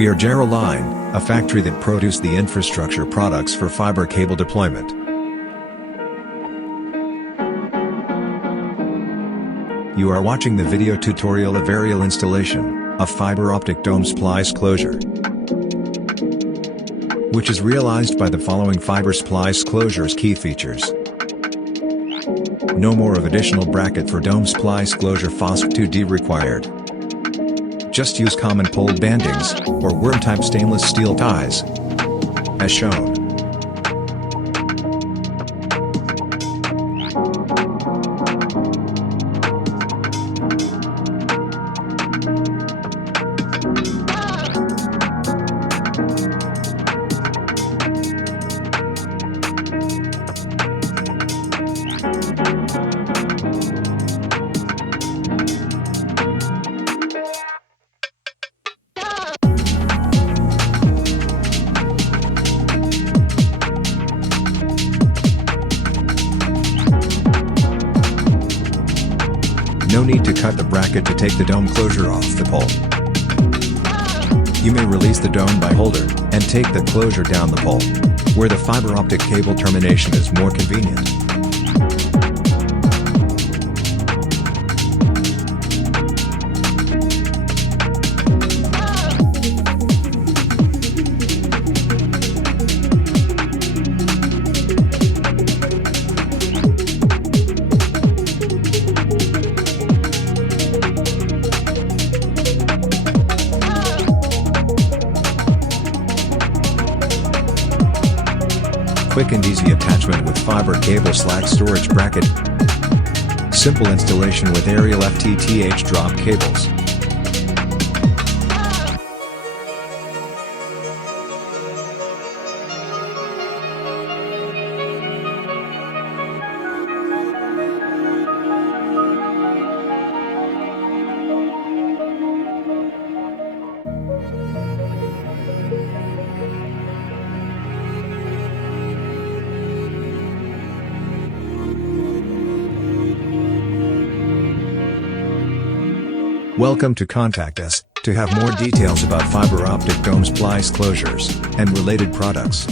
We are Jera Line, a factory that produces the infrastructure products for fiber cable deployment. You are watching the video tutorial of aerial installation of fiber optic dome splice closure, which is realized by the following fiber splice closure's key features. No more of additional bracket for dome splice closure FOSC 2D required. Just use common pole bandings, or worm-type stainless steel ties, as shown. No need to cut the bracket to take the dome closure off the pole. You may release the dome by holder, and take the closure down the pole, where the fiber optic cable termination is more convenient. Quick and easy attachment with fiber cable / storage bracket. Simple installation with aerial FTTH drop cables. Welcome to contact us to have more details about fiber optic dome splice closures and related products.